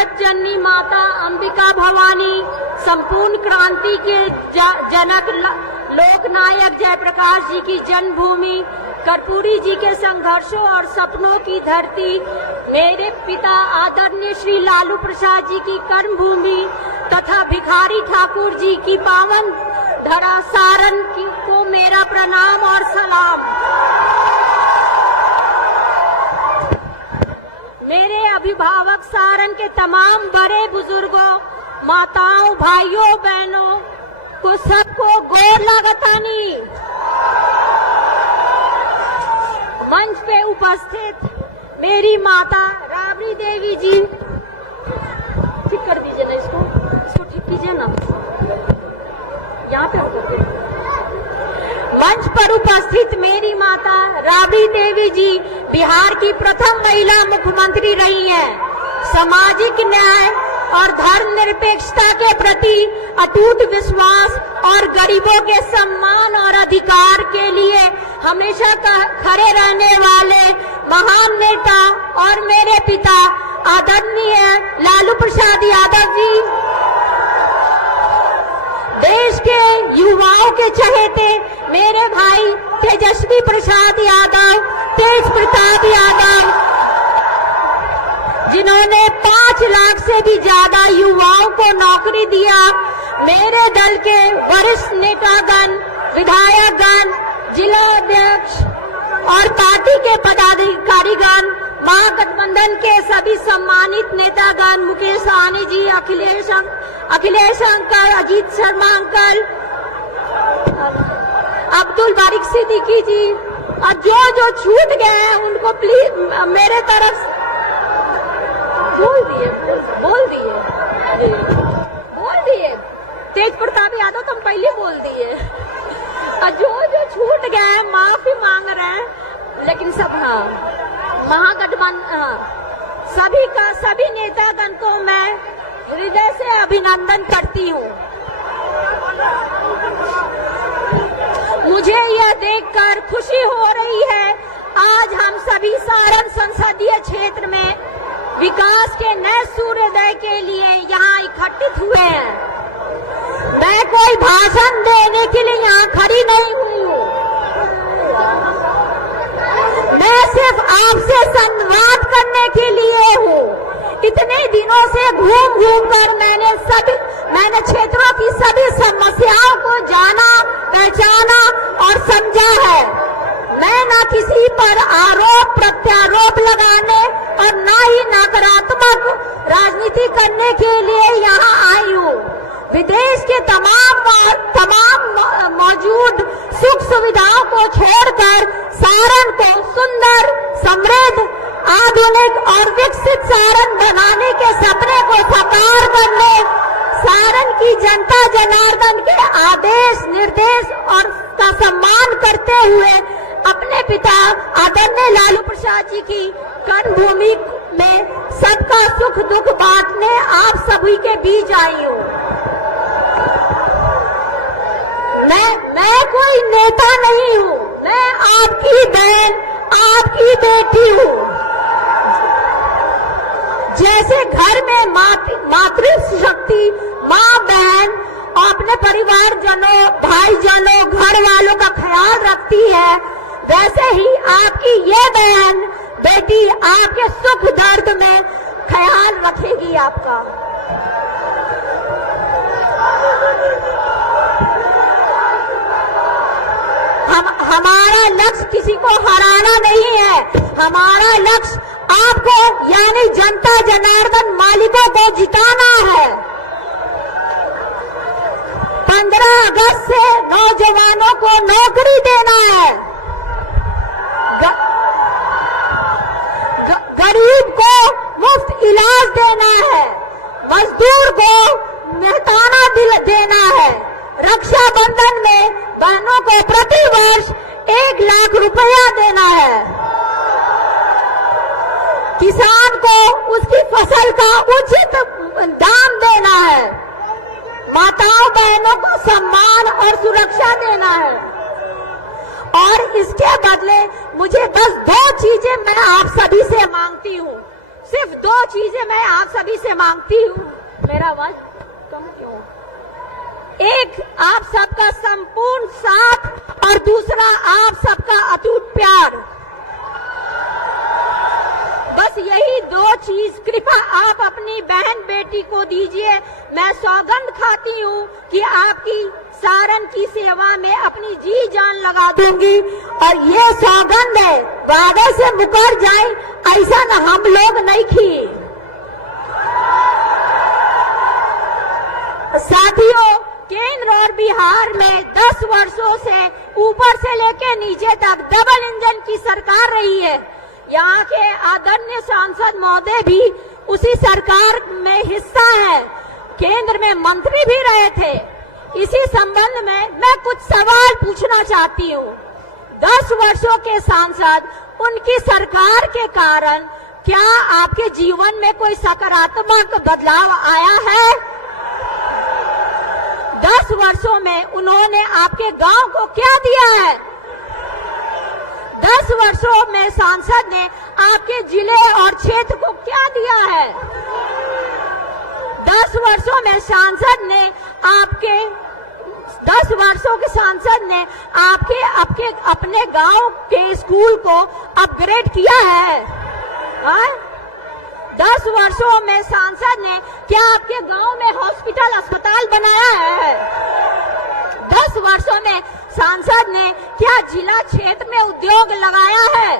जगत जननी माता अंबिका भवानी, संपूर्ण क्रांति के जनक लोकनायक जयप्रकाश जी की जन्मभूमि, कर्पूरी जी के संघर्षों और सपनों की धरती, मेरे पिता आदरणीय श्री लालू प्रसाद जी की कर्मभूमि तथा भिखारी ठाकुर जी की पावन धरा सारण को मेरा प्रणाम और सलाम। मेरे अभिभावक सारण के तमाम बड़े बुजुर्गों, माताओं, भाइयों, बहनों को सबको गोर लागतानी। मंच पे उपस्थित मेरी माता राबड़ी देवी जी, ठीक कर दीजिए ना इसको ठीक कीजिए ना, यहाँ पे होकर मंच पर उपस्थित मेरी माता राबड़ी देवी जी बिहार की प्रथम महिला मुख्यमंत्री रही हैं। सामाजिक न्याय और धर्मनिरपेक्षता के प्रति अटूट विश्वास और गरीबों के सम्मान और अधिकार के लिए हमेशा खड़े रहने वाले महान नेता और मेरे पिता आदरणीय लालू प्रसाद यादव जी, देश के युवाओं के चहेते मेरे भाई तेजस्वी प्रसाद यादव, तेज प्रताप यादव, जिन्होंने 5 लाख से भी ज्यादा युवाओं को नौकरी दिया, मेरे दल के वरिष्ठ नेतागण, विधायकगण, जिला अध्यक्ष और पार्टी के पदाधिकारीगण, महागठबंधन के सभी सम्मानित नेतागण, मुकेश सहनी जी, अखिलेश अंकल, अजीत शर्मा अंकल, अब्दुल बारिक सिद्दीकी जी, और जो छूट गए हैं उनको प्लीज मेरे तरफ बोल दिए। तेज प्रताप यादव तो हम पहले बोल दिए, और जो छूट गए हैं माफी मांग रहे हैं, लेकिन सब महागठबंधन सभी नेतागण को मैं हृदय से अभिनंदन करती हूँ। मुझे यह देखकर खुशी हो रही है, आज हम सभी सारण संसदीय क्षेत्र में विकास के नए सूर्योदय के लिए यहाँ इकट्ठित हुए हैं। मैं कोई भाषण देने के लिए यहाँ खड़ी नहीं हुई हूँ, मैं सिर्फ आपसे संवाद करने के लिए हूँ। इतने दिनों से घूम कर मैंने क्षेत्रों की सभी समस्याओं को जाना, पहचाना और समझा है। मैं न किसी पर आरोप प्रत्यारोप लगाने और न ही नकारात्मक राजनीति करने के लिए यहाँ आई हूँ। विदेश के तमाम मौजूद सुख सुविधाओं को छोड़कर सारण को सुंदर, समृद्ध, आधुनिक और विकसित सारण बनाने के सपने को साकार करने, सारण की जनता जनार्दन के आदेश निर्देश और का सम्मान करते हुए अपने पिता आदरणीय लालू प्रसाद जी की कर्मभूमि में सबका सुख दुख बांटने आप सभी के बीच आई हूँ। मैं कोई नेता नहीं हूँ, मैं आपकी बहन, आपकी बेटी हूँ। जैसे घर में मातृ शक्ति माँ बहन अपने परिवारजनों, भाईजनों, घर वालों का ख्याल रखती है, वैसे ही आपकी ये बहन बेटी आपके सुख दर्द में ख्याल रखेगी आपका। हमारा लक्ष्य किसी को हराना नहीं है, हमारा लक्ष्य आपको यानी जनता जनार्दन मालिकों को जिताना है। 15 अगस्त से नौजवानों को नौकरी देना है, गरीब को मुफ्त इलाज देना है, मजदूर को मेहताना देना है, रक्षाबंधन में बहनों को प्रति वर्ष 1 लाख रुपया देना है, किसान को उसकी फसल का उचित दाम देना है, माताओं बहनों को सम्मान और सुरक्षा देना है। और इसके बदले मुझे बस 2 चीजें मैं आप सभी से मांगती हूँ। सिर्फ 2 चीजें मैं आप सभी से मांगती हूँ। मेरा आवाज कम क्यों? एक, आप सबका संपूर्ण साथ और दूसरा आप सबका अटूट प्यार। बस यही 2 चीज कृपा आप अपनी बहन बेटी को दीजिए। मैं सौगंध खाती हूँ कि आपकी सारन की सेवा में अपनी जी जान लगा दूंगी और ये सौगंध है, वादे से मुकर जाए ऐसा न हम लोग नहीं किए। साथियों, केंद्र और बिहार में 10 वर्षों से ऊपर से लेकर नीचे तक डबल इंजन की सरकार रही है। यहाँ के आदरणीय सांसद महोदय भी उसी सरकार में हिस्सा है, केंद्र में मंत्री भी रहे थे। इसी संबंध में मैं कुछ सवाल पूछना चाहती हूँ। 10 वर्षों के सांसद, उनकी सरकार के कारण क्या आपके जीवन में कोई सकारात्मक बदलाव आया है? 10 वर्षों में उन्होंने आपके गांव को क्या दिया है? 10 वर्षों में सांसद ने आपके जिले और क्षेत्र को क्या दिया है? 10 वर्षों में सांसद ने आपके 10 वर्षों के सांसद ने आपके अपने गांव के स्कूल को अपग्रेड किया है? 10 वर्षों में सांसद ने क्या आपके गांव में हॉस्पिटल अस्पताल बनाया है? 10 वर्षों में सांसद ने क्या जिला क्षेत्र में उद्योग लगाया है?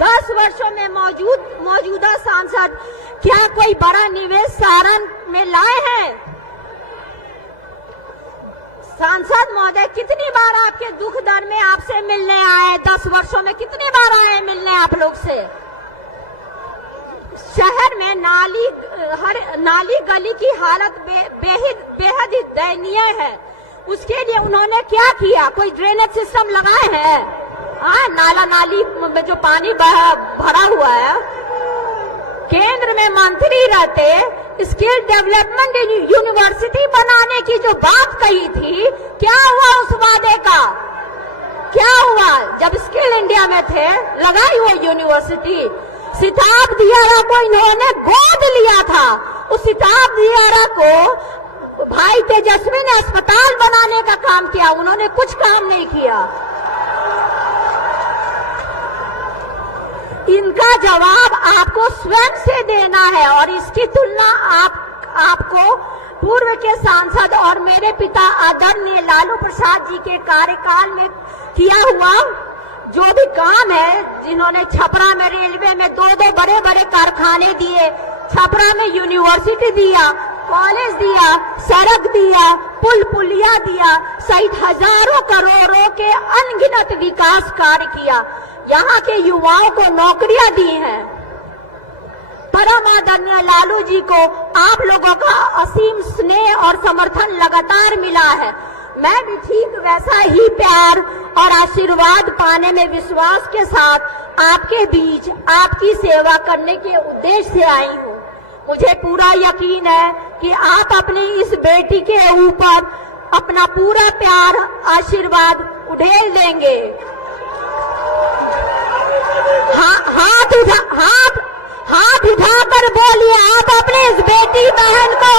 10 वर्षों में मौजूदा सांसद क्या कोई बड़ा निवेश सारण में लाए हैं? सांसद महोदय कितनी बार आपके दुख दर्द में आपसे मिलने आए? 10 वर्षों में कितनी बार आए मिलने आप लोग से? शहर में नाली गली की हालत बेहद दयनीय है। उसके लिए उन्होंने क्या किया? कोई ड्रेनेज सिस्टम लगाए हैं? नाला नाली में जो पानी भरा हुआ है। केंद्र में मंत्री रहते स्किल डेवलपमेंट यूनिवर्सिटी बनाने की जो बात कही थी, क्या हुआ उस वादे का? क्या हुआ? जब स्किल इंडिया में थे लगाई वो यूनिवर्सिटी। सिताब दियारा को इन्होंने गोद लिया था। उस सिताब दियारा को भाई तेजस्वी ने अस्पताल बनाने का काम किया, उन्होंने कुछ काम नहीं किया। इनका जवाब आपको स्वयं से देना है और इसकी तुलना आपको पूर्व के सांसद और मेरे पिता आदरणीय लालू प्रसाद जी के कार्यकाल में किया हुआ जो भी काम है, जिन्होंने छपरा में रेलवे में 2 बड़े बड़े कारखाने दिए, छपरा में यूनिवर्सिटी दिया, कॉलेज दिया, सड़क दिया, पुल पुलिया दिया, सहित हजारों करोड़ों के अनगिनत विकास कार्य किया, यहाँ के युवाओं को नौकरियां दी हैं। परम आदरणीय लालू जी को आप लोगों का असीम स्नेह और समर्थन लगातार मिला है। मैं भी ठीक वैसा ही प्यार और आशीर्वाद पाने में विश्वास के साथ आपके बीच आपकी सेवा करने के उद्देश्य से आई हूँ। मुझे पूरा यकीन है कि आप अपनी इस बेटी के ऊपर अपना पूरा प्यार आशीर्वाद उड़ेल देंगे। हाथ उठाकर बोलिए, आप अपने इस बेटी बहन को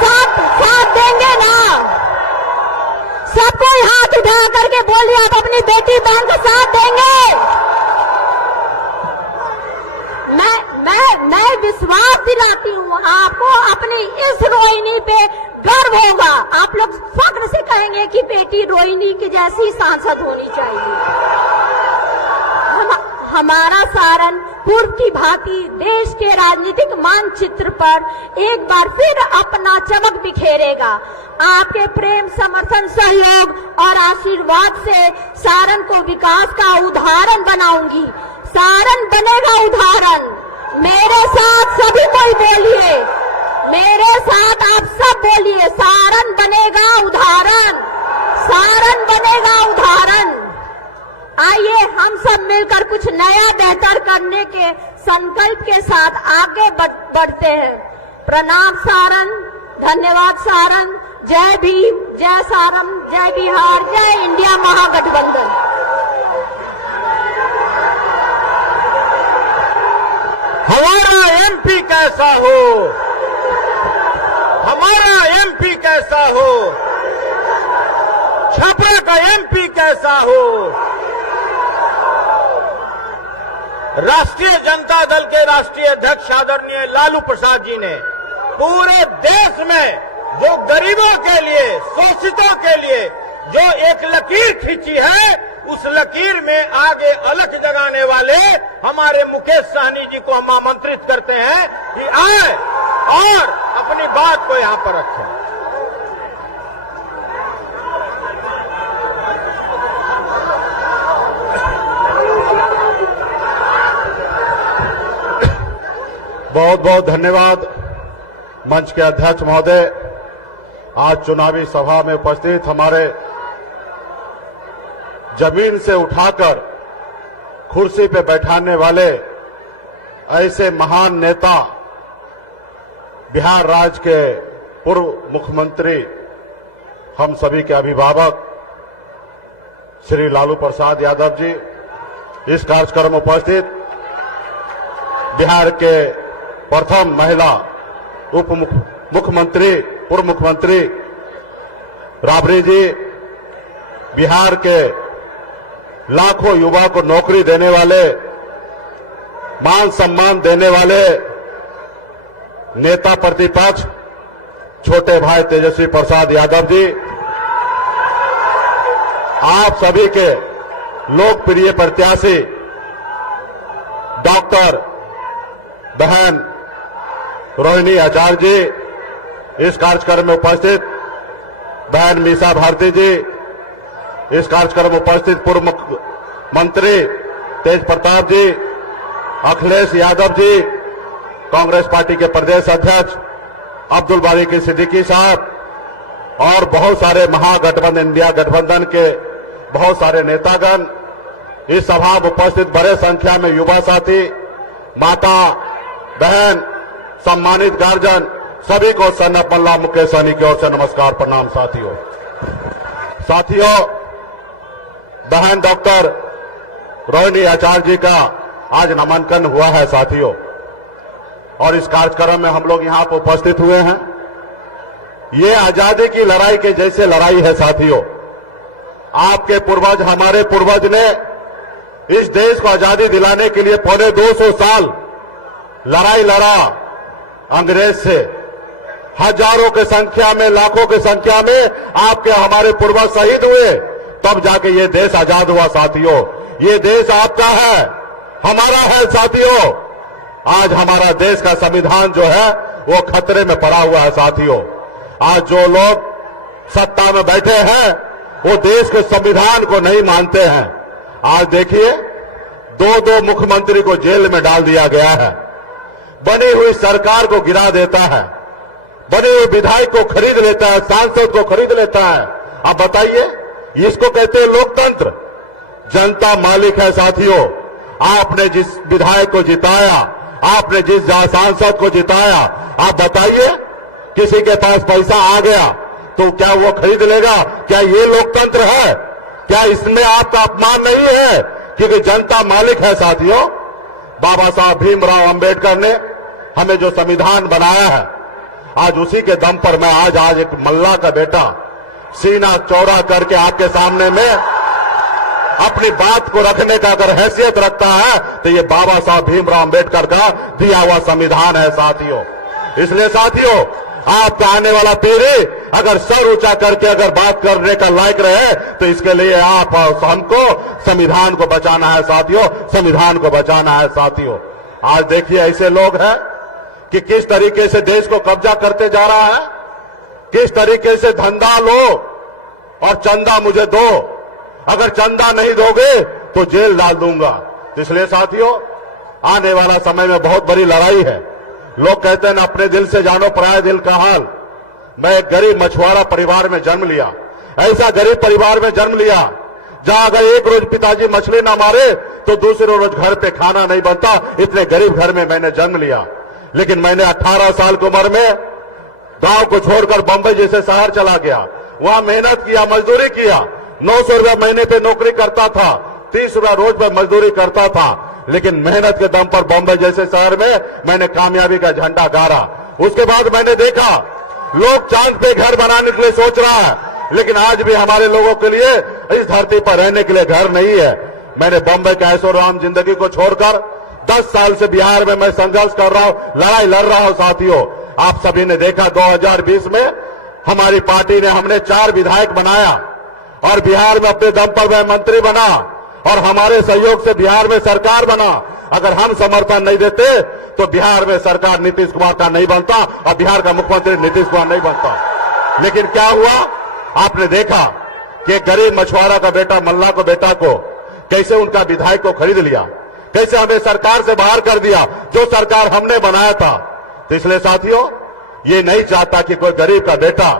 साथ देंगे ना? सबको हाथ उठा करके बोलिए, आप अपनी बेटी बहन को साथ देंगे? मैं विश्वास दिलाती हूँ आपको, अपनी इस रोहिणी पे गर्व होगा। आप लोग फक्र से कहेंगे कि बेटी रोहिणी की जैसी सांसद होनी चाहिए। हमारा सारण पूर्व की भांति देश के राजनीतिक मानचित्र पर एक बार फिर अपना चमक बिखेरेगा। आपके प्रेम, समर्थन, सहयोग और आशीर्वाद से सारण को विकास का उदाहरण बनाऊंगी। सारण बनेगा उदाहरण। मेरे साथ सभी कोई बोलिए, मेरे साथ आप सब बोलिए, सारण बनेगा उदाहरण, सारण बनेगा उदाहरण। आइए हम सब मिलकर कुछ नया बेहतर करने के संकल्प के साथ आगे बढ़ते हैं। प्रणाम सारण, धन्यवाद सारण, जय भीम, जय सारण, जय बिहार, जय इंडिया महागठबंधन। हमारा एमपी कैसा हो, हमारा एमपी कैसा हो, छपरा का एमपी कैसा हो। राष्ट्रीय जनता दल के राष्ट्रीय अध्यक्ष आदरणीय लालू प्रसाद जी ने पूरे देश में जो गरीबों के लिए, शोषितों के लिए जो एक लकीर खींची है, उस लकीर में आगे अलग जगाने वाले हमारे मुकेश सहनी जी को हम आमंत्रित करते हैं कि आए और अपनी बात को यहां पर रखें। बहुत बहुत धन्यवाद मंच के अध्यक्ष महोदय। आज चुनावी सभा में उपस्थित हमारे जमीन से उठाकर कुर्सी पे बैठाने वाले ऐसे महान नेता, बिहार राज्य के पूर्व मुख्यमंत्री, हम सभी के अभिभावक श्री लालू प्रसाद यादव जी, इस कार्यक्रम में उपस्थित बिहार के प्रथम महिला उप मुख्यमंत्री, पूर्व मुख्यमंत्री राबड़ी जी, बिहार के लाखों युवा को नौकरी देने वाले, मान सम्मान देने वाले नेता प्रतिपक्ष छोटे भाई तेजस्वी प्रसाद यादव जी, आप सभी के लोकप्रिय प्रत्याशी डॉक्टर बहन रोहिणी आचार्य जी, इस कार्यक्रम में उपस्थित बहन मीसा भारती जी, इस कार्यक्रम में उपस्थित पूर्व मुख्यमंत्री तेज प्रताप जी, अखिलेश यादव जी, कांग्रेस पार्टी के प्रदेश अध्यक्ष अब्दुल बारी की सिद्दीकी साहब और बहुत सारे महागठबंधन, इंडिया गठबंधन के बहुत सारे नेतागण, इस सभा में उपस्थित बड़े संख्या में युवा साथी, माता बहन, सम्मानित गार्जियन, सभी को सन्ना पल्ला मुकेश सहनी की ओर से नमस्कार, प्रणाम। साथियों, बहन डॉक्टर रोहिणी आचार्य जी का आज नामांकन हुआ है साथियों, और इस कार्यक्रम में हम लोग यहां पर उपस्थित हुए हैं। ये आजादी की लड़ाई के जैसे लड़ाई है साथियों। आपके पूर्वज, हमारे पूर्वज ने इस देश को आजादी दिलाने के लिए पौने 200 साल लड़ाई लड़ा अंग्रेज से। हजारों की संख्या में, लाखों की संख्या में आपके हमारे पूर्वज शहीद हुए, तब जाके ये देश आजाद हुआ साथियों। ये देश आपका है, हमारा है साथियों। आज हमारा देश का संविधान जो है वो खतरे में पड़ा हुआ है साथियों। आज जो लोग सत्ता में बैठे हैं वो देश के संविधान को नहीं मानते हैं। आज देखिए, दो मुख्यमंत्री को जेल में डाल दिया गया है, बनी हुई सरकार को गिरा देता है, बने हुए विधायक को खरीद लेता है, सांसद को खरीद लेता है। आप बताइए, इसको कहते हैं लोकतंत्र? जनता मालिक है साथियों। आपने जिस विधायक को जिताया, आपने जिस सांसद को जिताया, आप बताइए, किसी के पास पैसा आ गया तो क्या वो खरीद लेगा? क्या ये लोकतंत्र है? क्या इसमें आपका अपमान नहीं है? क्योंकि जनता मालिक है साथियों। बाबा साहब भीमराव अंबेडकर ने हमें जो संविधान बनाया है, आज उसी के दम पर मैं आज एक मल्ला का बेटा सीना चौड़ा करके आपके सामने में अपनी बात को रखने का अगर हैसियत रखता है तो ये बाबा साहब भीमराव अंबेडकर का दिया हुआ संविधान है साथियों। इसलिए साथियों, आपका आने वाला पीढ़ी अगर सर ऊंचा करके अगर बात करने का लायक रहे तो इसके लिए आप हमको संविधान को बचाना है साथियों, संविधान को बचाना है साथियों। आज देखिए, ऐसे लोग हैं कि किस तरीके से देश को कब्जा करते जा रहा है, किस तरीके से धंधा लो और चंदा मुझे दो, अगर चंदा नहीं दोगे तो जेल डाल दूंगा। इसलिए साथियों, आने वाला समय में बहुत बड़ी लड़ाई है। लोग कहते हैं ना, अपने दिल से जानो पराये दिल का हाल। मैं एक गरीब मछुआरा परिवार में जन्म लिया, ऐसा गरीब परिवार में जन्म लिया जहां अगर एक रोज पिताजी मछली ना मारे तो दूसरे रोज घर पे खाना नहीं बनता। इतने गरीब घर में मैंने जन्म लिया, लेकिन मैंने 18 साल की उम्र में गांव को छोड़कर बंबई जैसे शहर चला गया, वहां मेहनत किया, मजदूरी किया। 900 रुपया महीने पे नौकरी करता था, 30 रुपया रोज पर मजदूरी करता था। लेकिन मेहनत के दम पर बॉम्बे जैसे शहर में मैंने कामयाबी का झंडा गाड़ा। उसके बाद मैंने देखा लोग चांद पे घर बनाने के लिए सोच रहा है, लेकिन आज भी हमारे लोगों के लिए इस धरती पर रहने के लिए घर नहीं है। मैंने बॉम्बे के ऐशो-आराम जिंदगी को छोड़कर 10 साल से बिहार में मैं संघर्ष कर रहा हूं, लड़ाई लड़ रहा हूं। साथियों, आप सभी ने देखा 2020 में हमारी पार्टी ने हमने 4 विधायक बनाया और बिहार में अपने दम पर मैं मंत्री बना और हमारे सहयोग से बिहार में सरकार बना। अगर हम समर्थन नहीं देते तो बिहार में सरकार नीतीश कुमार का नहीं बनता और बिहार का मुख्यमंत्री नीतीश कुमार नहीं बनता। लेकिन क्या हुआ, आपने देखा कि गरीब मछुआरा का बेटा मल्ला को बेटा को कैसे उनका विधायक को खरीद लिया, कैसे हमें सरकार से बाहर कर दिया जो सरकार हमने बनाया था। तो इसलिए साथियों, ये नहीं चाहता कि कोई गरीब का बेटा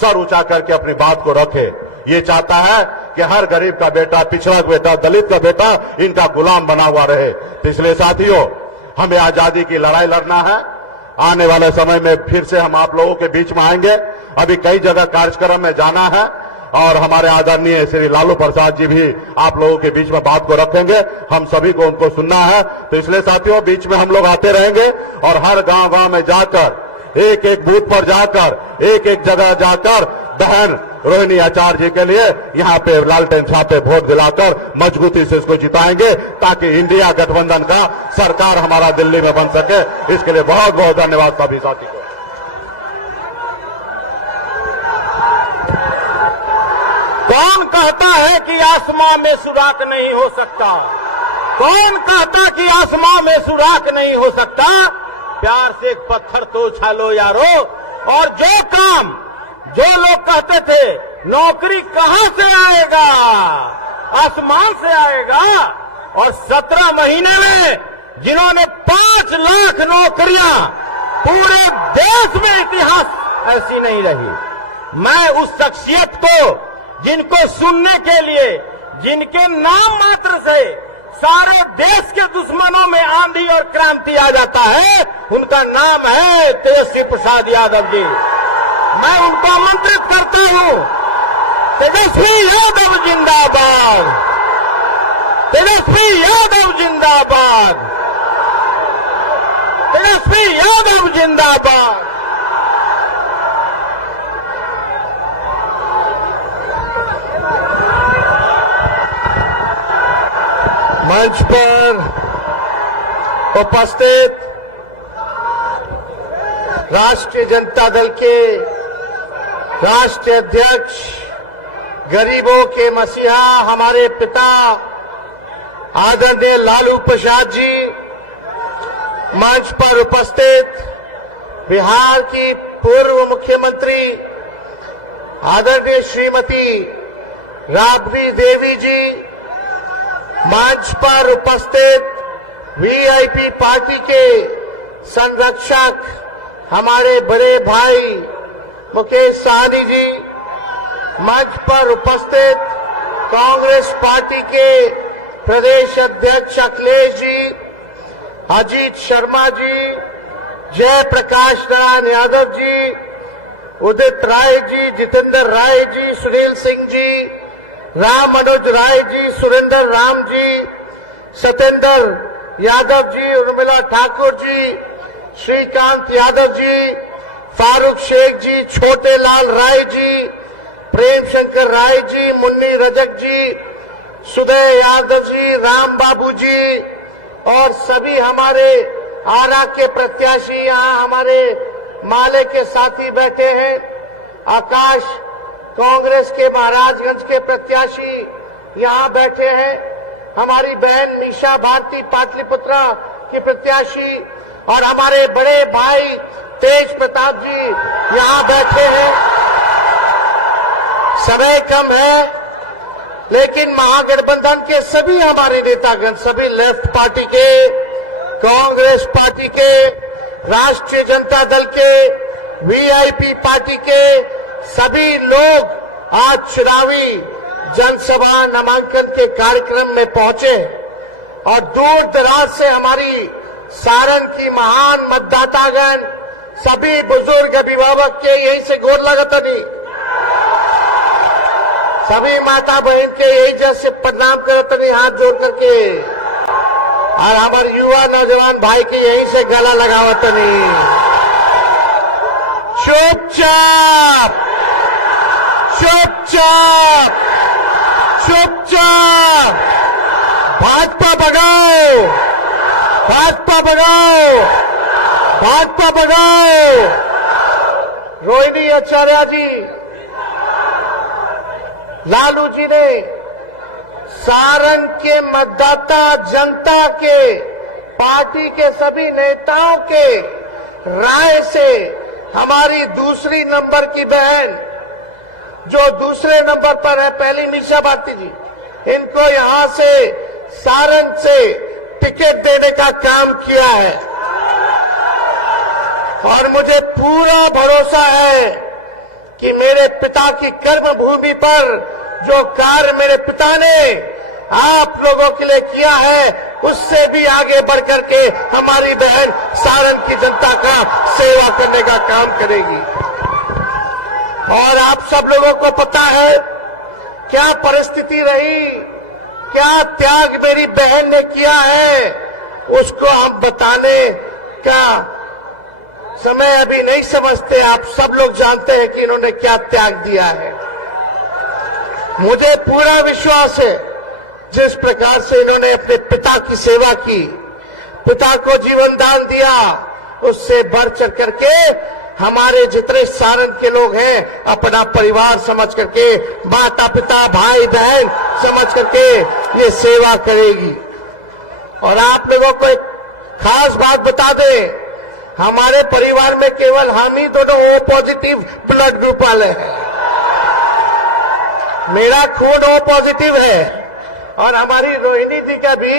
सर ऊंचा करके अपनी बात को रखे। ये चाहता है कि हर गरीब का बेटा, पिछड़ा का बेटा, दलित का बेटा इनका गुलाम बना हुआ रहे। तो इसलिए साथियों, हमें आजादी की लड़ाई लड़ना है। आने वाले समय में फिर से हम आप लोगों के बीच में आएंगे। अभी कई जगह कार्यक्रम में जाना है और हमारे आदरणीय श्री लालू प्रसाद जी भी आप लोगों के बीच में बात को रखेंगे। हम सभी को उनको सुनना है। तो इसलिए साथियों, बीच में हम लोग आते रहेंगे और हर गांव में जाकर, एक एक बूथ पर जाकर, एक एक जगह जाकर बहन रोहिणी आचार्य जी के लिए यहाँ पे लालटेन छापे वोट दिलाकर मजबूती से इसको जिताएंगे ताकि इंडिया गठबंधन का सरकार हमारा दिल्ली में बन सके। इसके लिए बहुत बहुत धन्यवाद सभी साथी को। कौन कहता है कि आसमां में सुराख नहीं हो सकता? कौन कहता कि आसमां में सुराख नहीं हो सकता? प्यार से एक पत्थर तो उछालो यारो। और जो काम जो लोग कहते थे नौकरी कहां से आएगा, आसमान से आएगा, और 17 महीने में जिन्होंने 5 लाख नौकरियां, पूरे देश में इतिहास ऐसी नहीं रही। मैं उस शख्सियत को, जिनको सुनने के लिए, जिनके नाम मात्र से सारे देश के दुश्मनों में आंधी और क्रांति आ जाता है, उनका नाम है तेजस्वी प्रसाद यादव जी। मैं उनको आमंत्रित करता हूं, तेजस्वी यादव जिंदाबाद, तेजस्वी यादव जिंदाबाद, तेजस्वी यादव जिंदाबाद। मंच पर उपस्थित राष्ट्रीय जनता दल के राष्ट्रीय अध्यक्ष, गरीबों के मसीहा हमारे पिता आदरणीय लालू प्रसाद जी, मंच पर उपस्थित बिहार की पूर्व मुख्यमंत्री आदरणीय श्रीमती राबड़ी देवी जी, मंच पर उपस्थित वीआईपी पार्टी के संरक्षक हमारे बड़े भाई मुकेश सहनी जी, मंच पर उपस्थित कांग्रेस पार्टी के प्रदेश अध्यक्ष अखिलेश जी, अजीत शर्मा जी, जयप्रकाश नारायण यादव जी, उदित राय जी, जितेंद्र राय जी, सुनील सिंह जी, राम मनोज राय जी, सुरेंद्र राम जी, सत्येंद्र यादव जी, उर्मिला ठाकुर जी, श्रीकांत यादव जी, फारूक शेख जी, छोटे लाल राय जी, प्रेम शंकर राय जी, मुन्नी रजक जी, सुदय यादव जी, राम बाबू जी और सभी हमारे आरा के प्रत्याशी यहाँ हमारे माले के साथी बैठे हैं। आकाश कांग्रेस के महाराजगंज के प्रत्याशी यहाँ बैठे हैं। हमारी बहन मीशा भारती पाटलिपुत्रा की प्रत्याशी और हमारे बड़े भाई तेज प्रताप जी यहाँ बैठे हैं। समय कम है, लेकिन महागठबंधन के सभी हमारे नेतागण, सभी लेफ्ट पार्टी के, कांग्रेस पार्टी के, राष्ट्रीय जनता दल के, वीआईपी पार्टी के सभी लोग आज चुनावी जनसभा नामांकन के कार्यक्रम में पहुंचे और दूर दराज से हमारी सारण की महान मतदातागण, सभी बुजुर्ग अभिभावक के यही से गोर लगतनी, सभी माता बहन के यही जैसे प्रणाम करतनी हाथ जोड़ करके। और हमारे युवा नौजवान भाई की यहीं से गला लगावत नहीं। चुपचाप चुपचाप चुपचाप भाजपा भगाओ, भाजपा भगाओ, भाजपा भगाओ। रोहिणी आचार्य जी, लालू जी ने सारण के मतदाता जनता के, पार्टी के सभी नेताओं के राय से हमारी दूसरी नंबर की बहन, जो दूसरे नंबर पर है, पहली मीसा भारती जी, इनको यहां से सारण से टिकट देने का काम किया है। और मुझे पूरा भरोसा है कि मेरे पिता की कर्म भूमि पर जो कार्य मेरे पिता ने आप लोगों के लिए किया है, उससे भी आगे बढ़कर के हमारी बहन सारण की जनता का सेवा करने का काम करेगी। और आप सब लोगों को पता है क्या परिस्थिति रही, क्या त्याग मेरी बहन ने किया है, उसको हम बताने का समय अभी नहीं समझते। आप सब लोग जानते हैं कि इन्होंने क्या त्याग दिया है। मुझे पूरा विश्वास है जिस प्रकार से इन्होंने अपने पिता की सेवा की, पिता को जीवन दान दिया, उससे बढ़ चढ़ करके हमारे जितने सारण के लोग हैं अपना परिवार समझ करके, माता पिता भाई बहन समझ करके ये सेवा करेगी। और आप लोगों को एक खास बात बता दें, हमारे परिवार में केवल हम ही दोनों ओ पॉजिटिव ब्लड ग्रुप वाले हैं। मेरा खून ओ पॉजिटिव है और हमारी रोहिणी जी का भी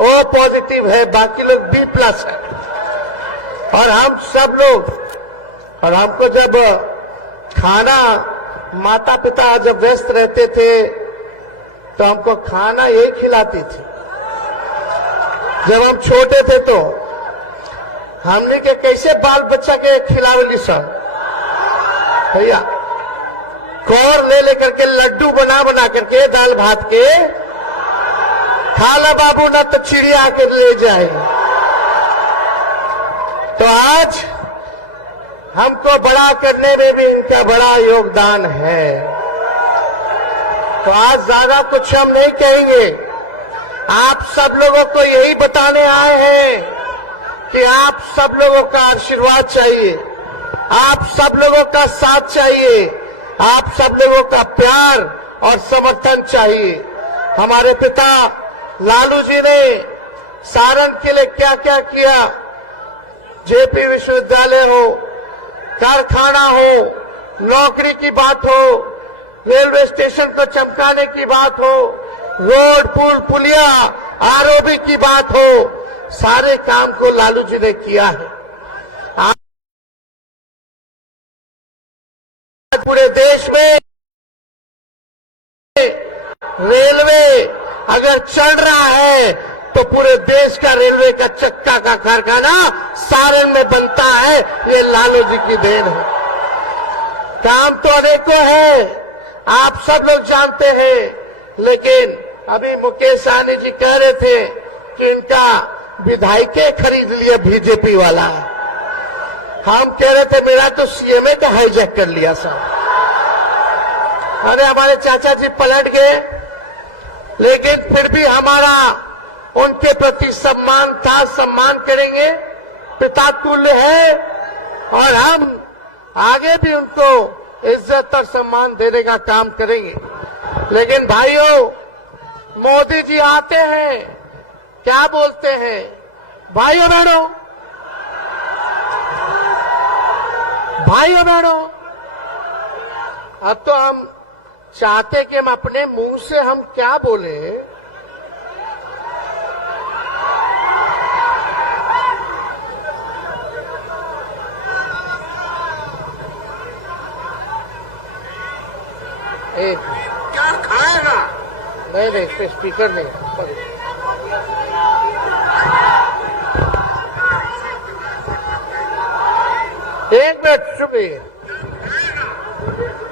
ओ पॉजिटिव है, बाकी लोग बी प्लस है। और हम सब लोग, और हमको जब खाना, माता पिता जब व्यस्त रहते थे तो हमको खाना यही खिलाती थी। जब हम छोटे थे तो हमने के कैसे बाल बच्चा के खिलावली सब भैया, कौर ले लेकर के लड्डू बना बना करके दाल भात के, खाला बाबू ना तो चिड़िया आकर ले जाए। तो आज हमको बड़ा करने में भी इनका बड़ा योगदान है। तो आज ज्यादा कुछ हम नहीं कहेंगे, आप सब लोगों को यही बताने आए हैं कि आप सब लोगों का आशीर्वाद चाहिए, आप सब लोगों का साथ चाहिए, आप सब लोगों का प्यार और समर्थन चाहिए। हमारे पिता लालू जी ने सारण के लिए क्या क्या किया, जेपी विश्वविद्यालय हो, कारखाना हो, नौकरी की बात हो, रेलवे स्टेशन को चमकाने की बात हो, रोड पुल पुलिया आरओबी की बात हो, सारे काम को लालू जी ने किया है। आज पूरे देश में रेलवे अगर चल रहा है तो पूरे देश का रेलवे का चक्का का कारखाना सारण में बनता है, ये लालू जी की देन है। काम तो अनेकों है, आप सब लोग जानते हैं, लेकिन अभी मुकेश सहनी जी कह रहे थे कि इनका विधायके खरीद लिया बीजेपी वाला। हम कह रहे थे मेरा तो सीएमए का हाईजैक कर लिया सब। अरे हमारे चाचा जी पलट गए, लेकिन फिर भी हमारा उनके प्रति सम्मान था, सम्मान करेंगे, पिता तुल्य है और हम आगे भी उनको इज्जत और सम्मान देने का काम करेंगे। लेकिन भाइयों, मोदी जी आते हैं, क्या बोलते हैं, भाइयों बहनों, भाइयों बहनों, अब तो हम चाहते कि हम अपने मुंह से हम क्या बोले, क्या खाएगा? नहीं नहीं, इस पे स्पीकर नहीं है। एक मिनट चुप रहिए।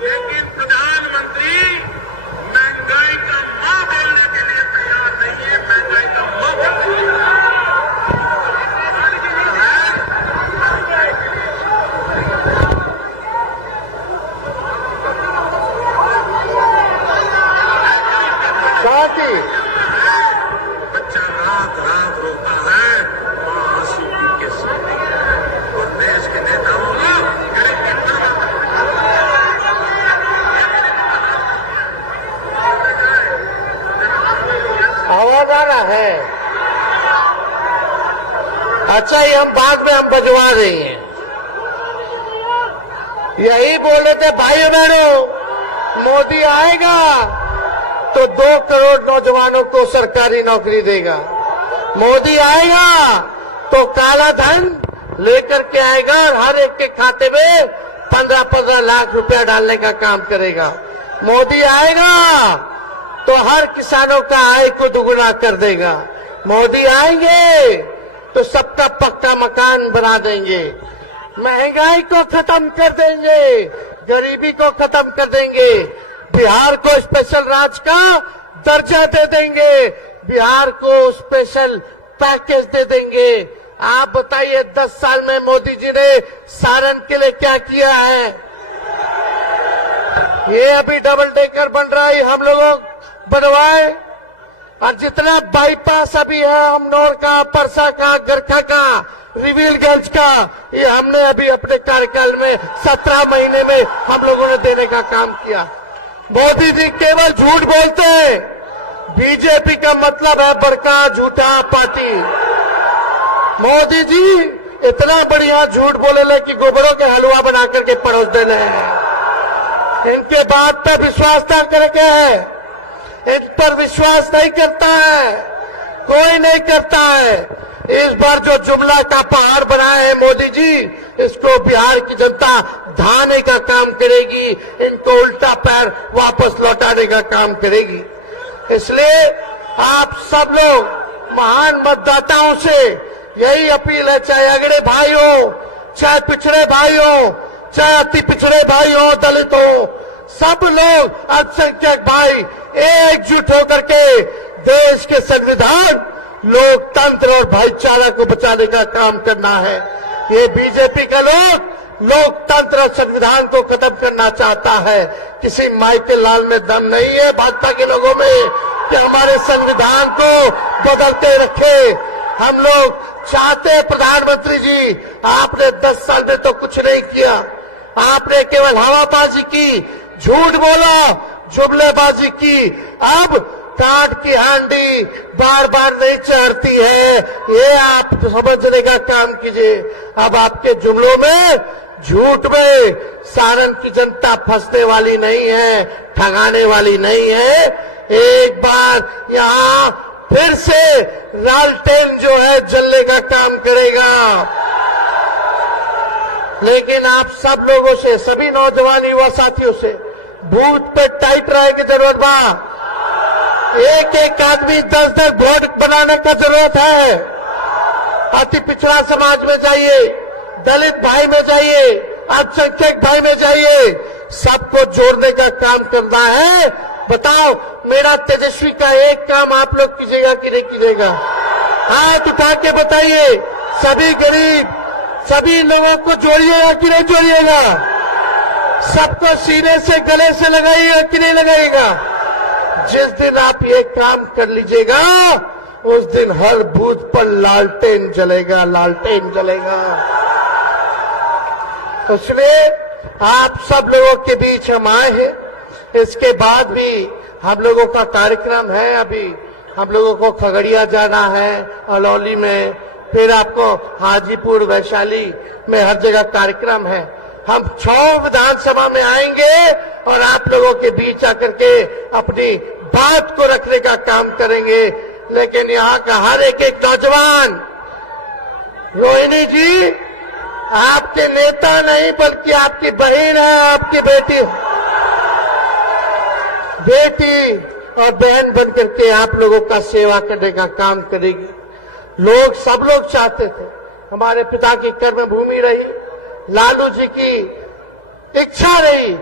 लेकिन प्रधानमंत्री महंगाई का मां बोलने के लिए तैयार नहीं है, महंगाई का मां बोलने के लिए अच्छा, ये हम बाद में हम बजवा रहे हैं। यही बोले थे भाइयों बहनों, मोदी आएगा तो 2 करोड़ नौजवानों को सरकारी नौकरी देगा। मोदी आएगा तो काला धन लेकर के आएगा और हर एक के खाते में 15-15 लाख रुपया डालने का काम करेगा। मोदी आएगा तो हर किसानों का आय को दुगुना कर देगा। मोदी आएंगे तो सबका पक्का मकान बना देंगे, महंगाई को खत्म कर देंगे, गरीबी को खत्म कर देंगे, बिहार को स्पेशल राज्य का दर्जा दे देंगे, बिहार को स्पेशल पैकेज दे देंगे। आप बताइए 10 साल में मोदी जी ने सारण के लिए क्या किया है? ये अभी डबल डेकर बन रहा है, हम लोगों बनवाए। और जितना बाईपास अभी है अमनौर का, परसा का, गरखा का, रिवीलगंज का, ये हमने अभी अपने कार्यकाल में 17 महीने में हम लोगों ने देने का काम किया। मोदी जी केवल झूठ बोलते हैं। बीजेपी का मतलब है बड़का झूठा पार्टी। मोदी जी इतना बढ़िया झूठ बोले कि गोबरों के हलवा बना करके परोस देने हैं। इनके बात पे विश्वास न करके है, इन पर विश्वास नहीं करता है, कोई नहीं करता है। इस बार जो जुमला का पहाड़ बनाए हैं मोदी जी, इसको बिहार की जनता ढाने का काम करेगी, इनको उल्टा पैर वापस लौटाने का काम करेगी। इसलिए आप सब लोग महान मतदाताओं से यही अपील है, चाहे अगड़े भाई हो, चाहे पिछड़े भाई हो, चाहे अति पिछड़े भाई हो, दलित हो, सब लोग अल्पसंख्यक भाई एकजुट होकर के देश के संविधान, लोकतंत्र और भाईचारा को बचाने का काम करना है। ये बीजेपी का लोकतंत्र और संविधान को खत्म करना चाहता है। किसी माइकल लाल में दम नहीं है भाजपा के लोगों में कि हमारे संविधान को बदलते रखे। हम लोग चाहते हैं प्रधानमंत्री जी, आपने 10 साल में तो कुछ नहीं किया, आपने केवल हवाबाजी की, झूठ बोला, जुमलेबाजी की। अब काट की हांडी बार बार नहीं चढ़ती है, ये आप समझने का काम कीजिए। अब आपके जुमलों में, झूठ में सारण की जनता फंसने वाली नहीं है, ठगाने वाली नहीं है। एक बार यहाँ फिर से लालटेन जो है जलने का काम करेगा। लेकिन आप सब लोगों से, सभी नौजवान युवा साथियों से बूथ पे टाइट रहने की जरूरत बा। एक एक आदमी 10-10 वोट बनाने का जरूरत है। अति पिछड़ा समाज में जाइए, दलित भाई में जाइए, अल्पसंख्यक भाई में जाइए, सबको जोड़ने का काम करना है। बताओ, मेरा तेजस्वी का एक काम आप लोग कीजिएगा कि नहीं कीजिएगा? हाथ उठा के बताइए। सभी गरीब, सभी लोगों को जोड़िएगा कि नहीं जोड़िएगा? सबको सीने से, गले से लगाइएगा कि नहीं लगाइएगा? जिस दिन आप ये काम कर लीजिएगा, उस दिन हर बूथ पर लालटेन जलेगा, लालटेन जलेगा। इसलिए आप सब लोगों के बीच हम आए हैं। इसके बाद भी हम लोगों का कार्यक्रम है। अभी हम लोगों को खगड़िया जाना है, अलौली में, फिर आपको हाजीपुर, वैशाली में हर जगह कार्यक्रम है। हम 6 विधानसभा में आएंगे और आप लोगों के बीच आकर के अपनी बात को रखने का काम करेंगे। लेकिन यहाँ का हर एक नौजवान, रोहिणी जी आपके नेता नहीं बल्कि आपकी बहन है, आपकी बेटी और बहन बन करके आप लोगों का सेवा करने का काम करेगी। सब लोग चाहते थे, हमारे पिता की कर्मभूमि रही, लालू जी की इच्छा रही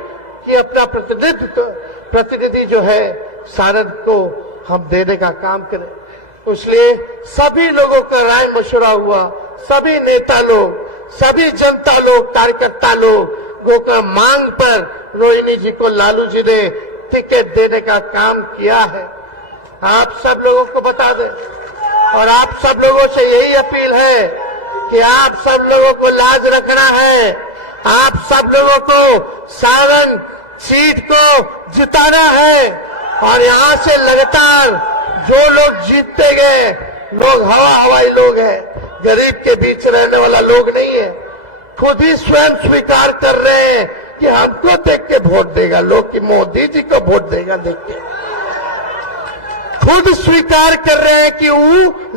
कि अपना प्रतिनिधि जो है सारण को हम देने का काम करें। इसलिए सभी लोगों का राय मशवरा हुआ, सभी नेता लोग, सभी जनता लोग, कार्यकर्ता लोगों का मांग पर रोहिणी जी को लालू जी ने टिकट देने का काम किया है। आप सब लोगों को बता दें और आप सब लोगों से यही अपील है कि आप सब लोगों को लाज रखना है। आप सब लोगों को सारण सीट को जिताना है और यहाँ से लगातार जो लोग जीतते गए, लोग हवाई लोग हैं, गरीब के बीच रहने वाला लोग नहीं है। खुद ही स्वयं स्वीकार कर रहे हैं कि हमको देख के वोट देगा लोग, कि मोदी जी को वोट देगा देख के। खुद स्वीकार कर रहे हैं कि वो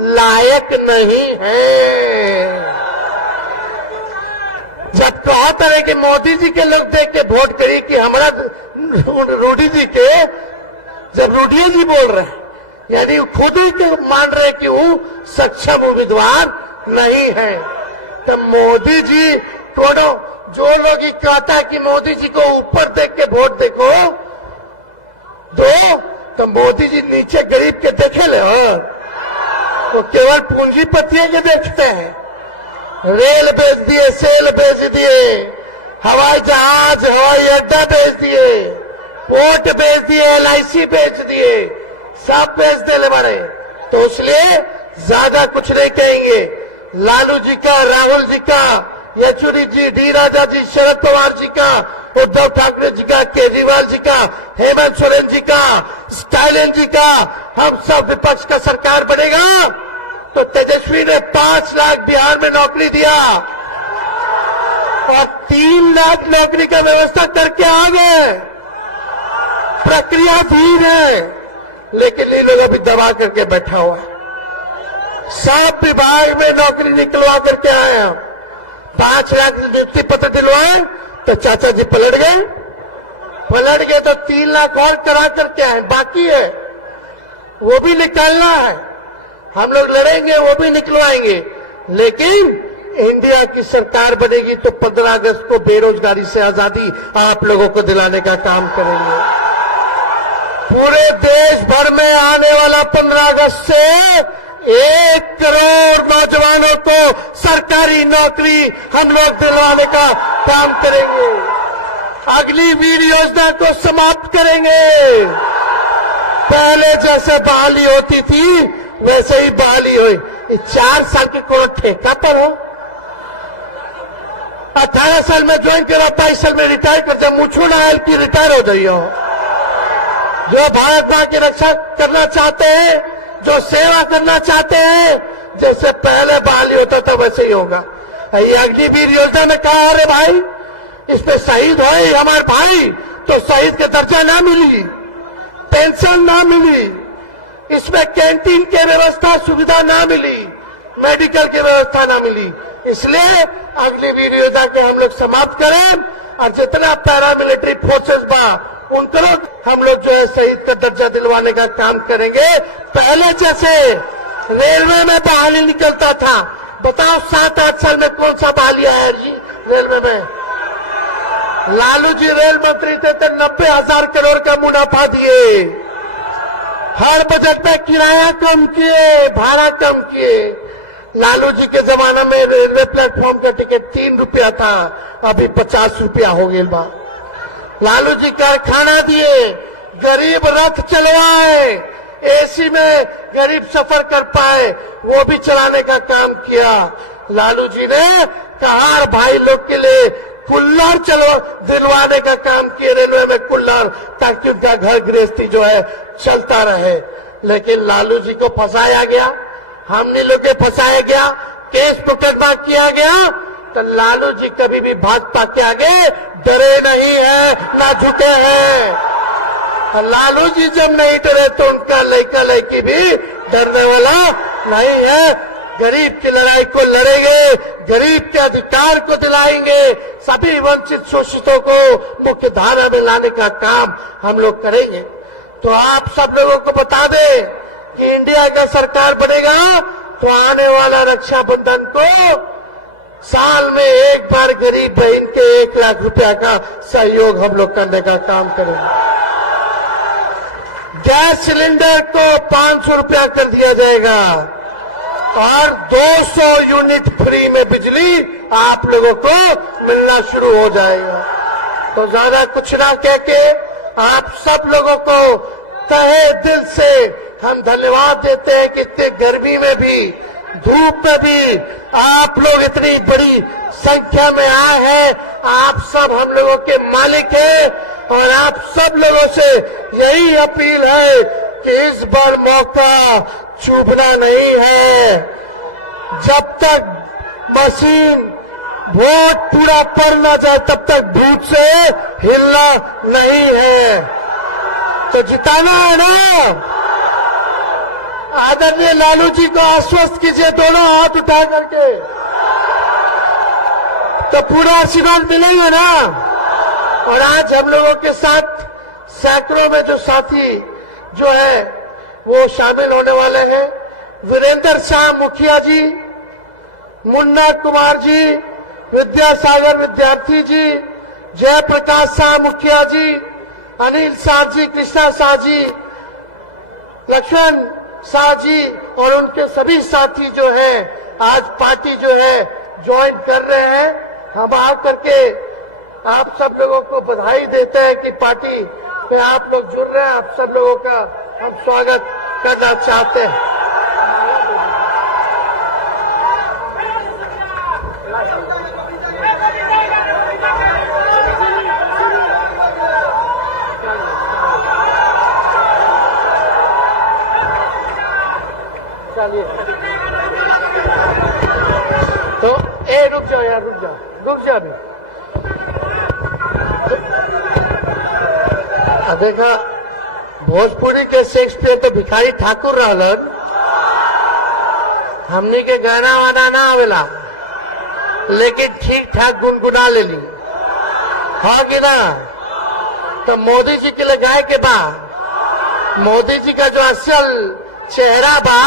लायक नहीं है। जब कहा था कि मोदी जी के लोग देख के वोट करी कि हमारा रूडी जी के, जब रूडिया जी बोल रहे हैं यानी खुद ही के मान रहे कि वो सक्षम उम्मीदवार नहीं है। तो मोदी जी दोनों जो लोग ही कहता है कि मोदी जी को ऊपर देख के वोट देखो दो, तो मोदी जी नीचे गरीब के देखे ले, वो केवल पूंजीपतियों के देखते हैं। रेल बेच दिए, सेल बेच दिए, हवाई जहाज हवाई अड्डा बेच दिए, पोर्ट बेच दिए, LIC बेच दिए, सब बेच देने वाले। तो इसलिए ज्यादा कुछ नहीं कहेंगे। लालू जी का, राहुल जी का, येचुरी जी, डी राजा जी, शरद पवार जी का, उद्धव ठाकरे जी का, केजरीवाल जी का, हेमंत सोरेन जी का, स्टालिन जी का, हम सब विपक्ष का सरकार बनेगा तो तेजस्वी ने 5 लाख बिहार में नौकरी दिया और 3 लाख नौकरी का व्यवस्था करके आ गए। प्रक्रिया धीर है लेकिन इन लोगों भी दबा करके बैठा हुआ है। सब विभाग में नौकरी निकलवा करके आए हम। 5 लाख नियुक्ति पत्र दिलवाए तो चाचा जी पलट गए तो 3 लाख और करा करके आए, बाकी है वो भी निकालना है। हम लोग लड़ेंगे, वो भी निकलवाएंगे। लेकिन इंडिया की सरकार बनेगी तो 15 अगस्त को बेरोजगारी से आजादी आप लोगों को दिलाने का काम करेंगे। पूरे देश भर में आने वाला 15 अगस्त से 1 करोड़ नौजवानों को सरकारी नौकरी हम लोग दिलवाने का काम करेंगे। अग्निवीर योजना को समाप्त करेंगे। पहले जैसे बहाली होती थी वैसे ही बहाली हुई। 4 साल के कोई ठेका पर हो, 18 साल में ज्वाइन करा, 22 साल में रिटायर कर जाए, मुझो ना आयल की रिटायर हो जाइए। जो भारत मां की रक्षा करना चाहते हैं, जो सेवा करना चाहते हैं, जैसे पहले बहाली होता था वैसे ही होगा। ये अग्निवीर योजना में कहा, अरे भाई इसमें शहीद हुए हमारे भाई तो शहीद का दर्जा ना मिली, पेंशन ना मिली, इसमें कैंटीन की व्यवस्था सुविधा ना मिली, मेडिकल की व्यवस्था ना मिली। इसलिए अग्निवीर योजना के हम लोग समाप्त करें और जितना पैरामिलिट्री फोर्सेस बा उनको हम लोग जो है शहीद का दर्जा दिलवाने का काम करेंगे। पहले जैसे रेलवे में बहाली निकलता था, बताओ 7-8 साल में कौन सा बहाली आया जी रेलवे में? लालू जी रेल मंत्री थे तो 90,000 करोड़ का मुनाफा दिए। हर बजट में किराया कम किए, भाड़ा कम किए। लालू जी के जमाना में रेलवे प्लेटफॉर्म का टिकट 3 रुपया था, अभी 50 रुपया हो गया बा। लालू जी कारखाना दिए, गरीब रथ चलवाए, AC में गरीब सफर कर पाए, वो भी चलाने का काम किया। लालू जी ने कहार भाई लोग के लिए कुल्लर दिलवाने का काम किए, रेलवे में कुल्लर, ताकि उनका घर गृहस्थी जो है चलता रहे। लेकिन लालू जी को फंसाया गया, हमने लोग फंसाया गया, केस मुकदमा किया गया। तो लालू जी कभी भी भाजपा के आगे डरे नहीं है, ना झुके हैं। लालू जी जब नहीं डरे तो उनका लड़का लड़की भी डरने वाला नहीं है। गरीब की लड़ाई को लड़ेंगे, गरीब के अधिकार को दिलाएंगे, सभी वंचित शोषितों को मुख्य धारा में लाने का काम हम लोग करेंगे। तो आप सब लोगों को बता दें कि इंडिया का सरकार बनेगा तो आने वाला रक्षाबंधन को साल में एक बार गरीब बहन के 1 लाख रुपया का सहयोग हम लोग करने का काम करेंगे। गैस सिलेंडर को 500 रुपया कर दिया जाएगा और 200 यूनिट फ्री में बिजली आप लोगों को मिलना शुरू हो जाएगा। तो ज्यादा कुछ ना कह के आप सब लोगों को तहे दिल से हम धन्यवाद देते हैं कि इतने गर्मी में भी, धूप में भी आप लोग इतनी बड़ी संख्या में आए हैं। आप सब हम लोगों के मालिक हैं और आप सब लोगों से यही अपील है कि इस बार मौका चूकना नहीं है। जब तक मशीन वोट पूरा पड़ न जाए तब तक भूत से हिलना नहीं है। तो जिताना है ना। आदरणीय लालू जी को आश्वस्त कीजिए दोनों हाथ उठा करके, तो पूरा आशीर्वाद मिलेगा ना। और आज हम लोगों के साथ सैकड़ों में जो साथी जो है वो शामिल होने वाले हैं। वीरेंद्र शाह मुखिया जी, मुन्ना कुमार जी, विद्यासागर विद्यार्थी जी, जयप्रकाश शाह मुखिया जी, अनिल शाह जी, कृष्णा शाह जी, लक्ष्मण शाह जी और उनके सभी साथी जो हैं आज पार्टी जो है ज्वाइन कर रहे हैं। हम आकर के आप सब लोगों को बधाई देते हैं कि पार्टी में आप लोग जुड़ रहे हैं। आप सब लोगों का हम स्वागत करना चाहते हैं। तो रुक जाओ यार, रुक जाओ अभी। देखा भोजपुरी के शेक्सपियर तो भिखारी ठाकुर रहलन, हमनी के गाना वाना ना आवेला, लेकिन ठीक ठाक गुनगुना लेली, हाँ कि ना। तो मोदी जी के लिए गाय के बा, मोदी जी का जो असल चेहरा बा,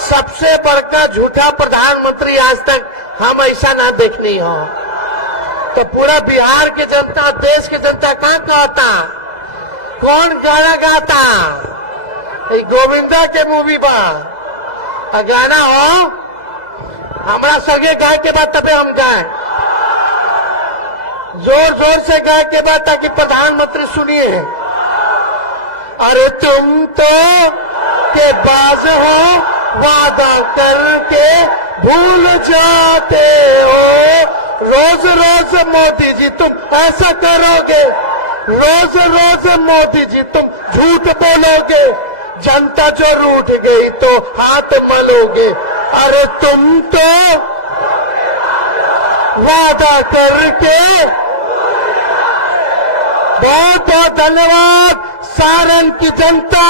सबसे बड़का झूठा प्रधानमंत्री आज तक हम ऐसा ना देखनी हो। तो पूरा बिहार की जनता, देश की जनता कहाँ कहता, कौन गाना गाता, गोविंदा के मूवी बा गाना हो, हमारा सगे गाय के बाद तबे हम गाए, जोर जोर से गाय के बाद, ताकि प्रधानमंत्री सुनिए। अरे तुम तो के बाज हो, वादा करके भूल जाते हो, रोज रोज मोदी जी तुम ऐसा करोगे, रोज रोज मोदी जी तुम झूठ बोलोगे, जनता जो रूठ गई तो हाथ मलोगे। अरे तुम तो वादा करके। बहुत बहुत धन्यवाद। सारण की जनता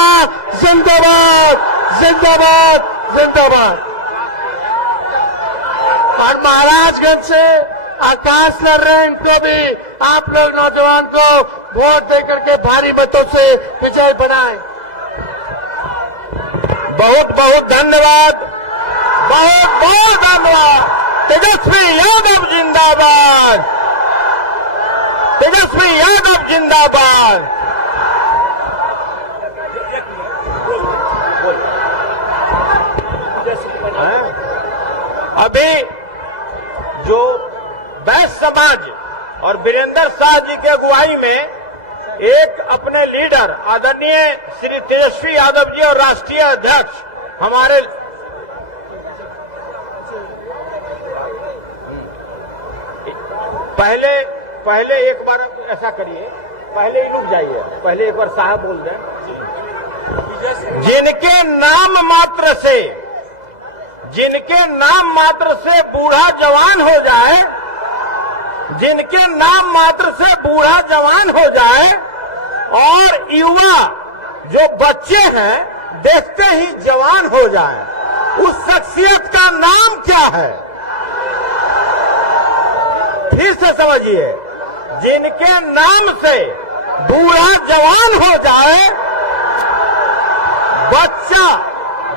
जिंदाबाद, जिंदाबाद, जिंदाबाद। और महाराजगंज से आकाश लड़ रहे हैं, इनको भी आप लोग नौजवान को वोट देकर के भारी मतों से विजय बनाएं। बहुत बहुत धन्यवाद, बहुत बहुत धन्यवाद। तेजस्वी यादव जिंदाबाद, तेजस्वी यादव जिंदाबाद। अभी जो बैस समाज और वीरेंद्र शाह जी के अगुवाई में एक अपने लीडर आदरणीय श्री तेजस्वी यादव जी और राष्ट्रीय अध्यक्ष हमारे पहले एक बार ऐसा करिए, पहले ही रुक जाइए, पहले एक बार साहब बोल दें। जिनके नाम मात्र से बूढ़ा जवान हो जाए, जिनके नाम मात्र से बूढ़ा जवान हो जाए और युवा जो बच्चे हैं देखते ही जवान हो जाए, उस शख्सियत का नाम क्या है? फिर से समझिए, जिनके नाम से बूढ़ा जवान हो जाए,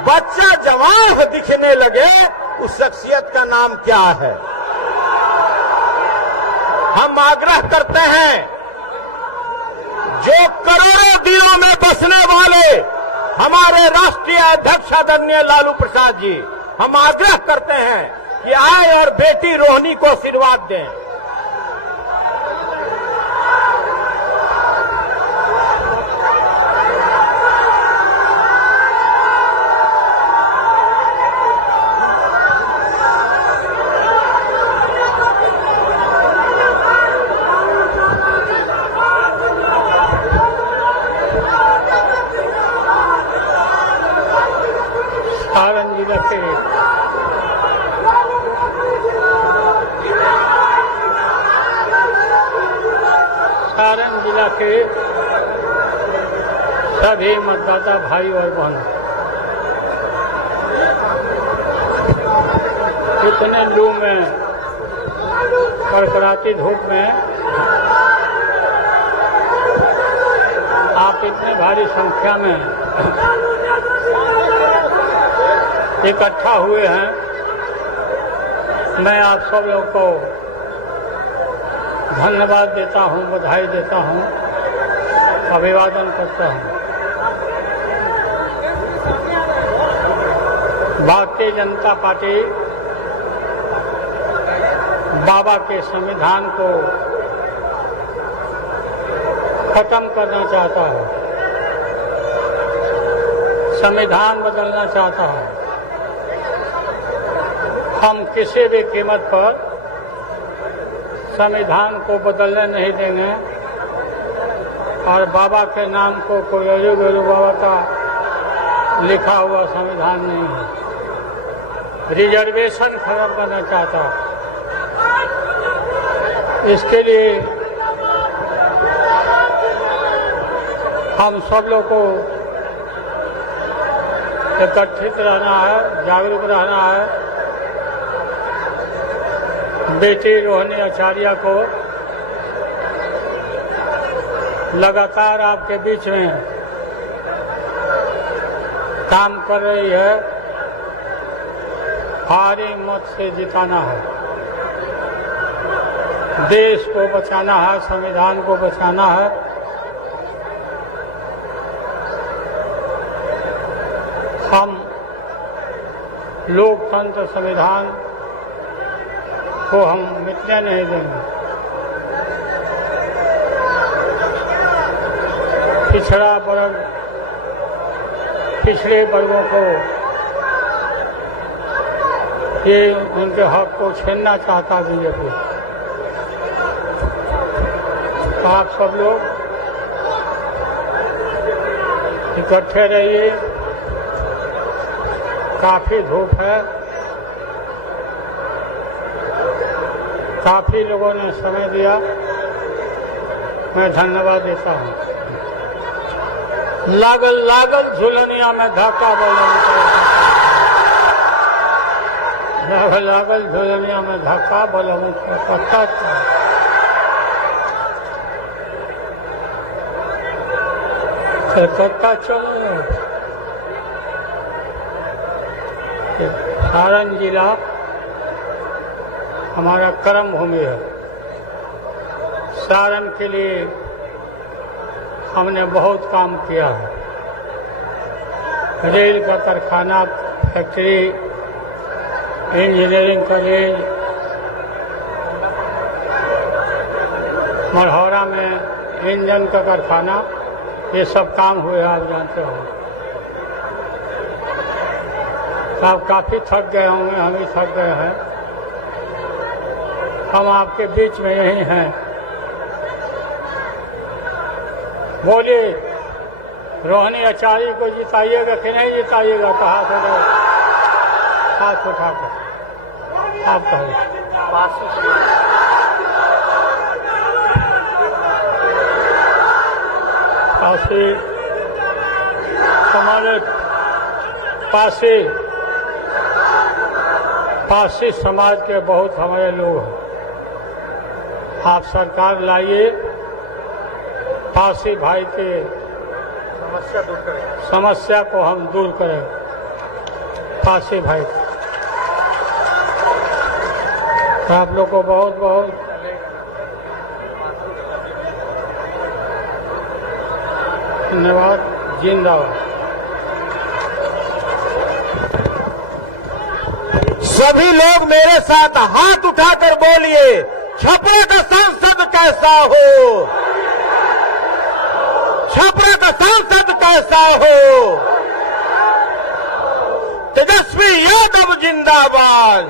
बच्चा जवान दिखने लगे, उस शख्सियत का नाम क्या है? हम आग्रह करते हैं, जो करोड़ों दिलों में बसने वाले हमारे राष्ट्रीय अध्यक्ष आदरणीय लालू प्रसाद जी, हम आग्रह करते हैं कि आए और बेटी रोहिणी को आशीर्वाद दें। आनंद जी सारण जिला के सभी मतदाता भाई और बहनों, इतने लू में, कड़कड़ाती धूप में आप इतने भारी संख्या में इकट्ठा हुए हैं। मैं आप सब लोग को धन्यवाद देता हूं, बधाई देता हूं, अभिवादन करता हूं। भारतीय जनता पार्टी बाबा के संविधान को खत्म करना चाहता है, संविधान बदलना चाहता है। हम किसी भी कीमत पर संविधान को बदलने नहीं देंगे और बाबा के नाम को कोई अजू बाबा का लिखा हुआ संविधान नहीं है। रिजर्वेशन खत्म करना चाहता है। इसके लिए हम सब लोग को एकत्रित रहना है, जागरूक रहना है। बेटी रोहिणी आचार्य को लगातार आपके बीच में काम कर रही है, भारी मत से जिताना है, देश को बचाना है, संविधान को बचाना है। हम लोकतंत्र संविधान को हम मिटने नहीं देंगे। पिछड़ा वर्ग, पिछड़े वर्गों को ये उनके हक को छीनना चाहता बीजेपी। आप सब लोग इकट्ठे रहिए। काफी धूप है, काफी लोगों ने समय दिया, मैं धन्यवाद देता हूँ। लागल लागल झुलनिया में धक्का लागल लागल झुलनिया में धक्का बलम पत्ता कलकत्ता चलो। सारण जिला हमारा कर्म भूमि है। सारण के लिए हमने बहुत काम किया है। रेल का कारखाना, फैक्ट्री, इंजीनियरिंग कॉलेज, मढ़ौरा में इंजन का कारखाना, ये सब काम हुए, आप जानते हो। आप काफी थक गए होंगे, हम भी थक गए हैं। हम आपके बीच में यही हैं। बोलिए, रोहिणी आचार्य को जिताइएगा कि नहीं जिताइएगा? कहा करो, हाथ उठाकर आप कहिए। काशी हमारे पासी समाज के बहुत हमारे लोग हैं। आप सरकार लाइए, पासी भाई के समस्या को हम दूर करें। पासी भाई, आप लोग को बहुत बहुत धन्यवाद। जिंदाबाद। सभी लोग मेरे साथ हाथ उठाकर बोलिए, छपरा का सांसद कैसा हो, छपरा का सांसद कैसा हो। तेजस्वी यादव जिंदाबाद,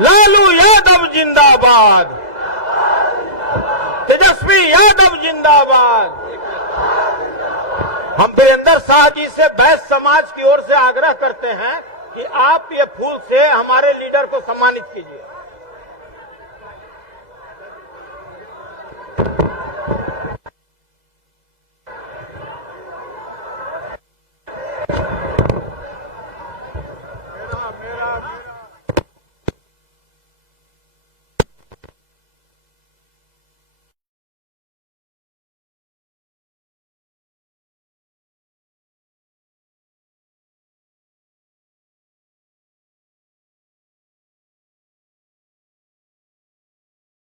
लालू यादव जिंदाबाद, तेजस्वी यादव जिंदाबाद। हम वीरेंद्र शाह जी से बैस समाज की ओर से आग्रह करते हैं कि आप ये फूल से हमारे लीडर को सम्मानित कीजिए।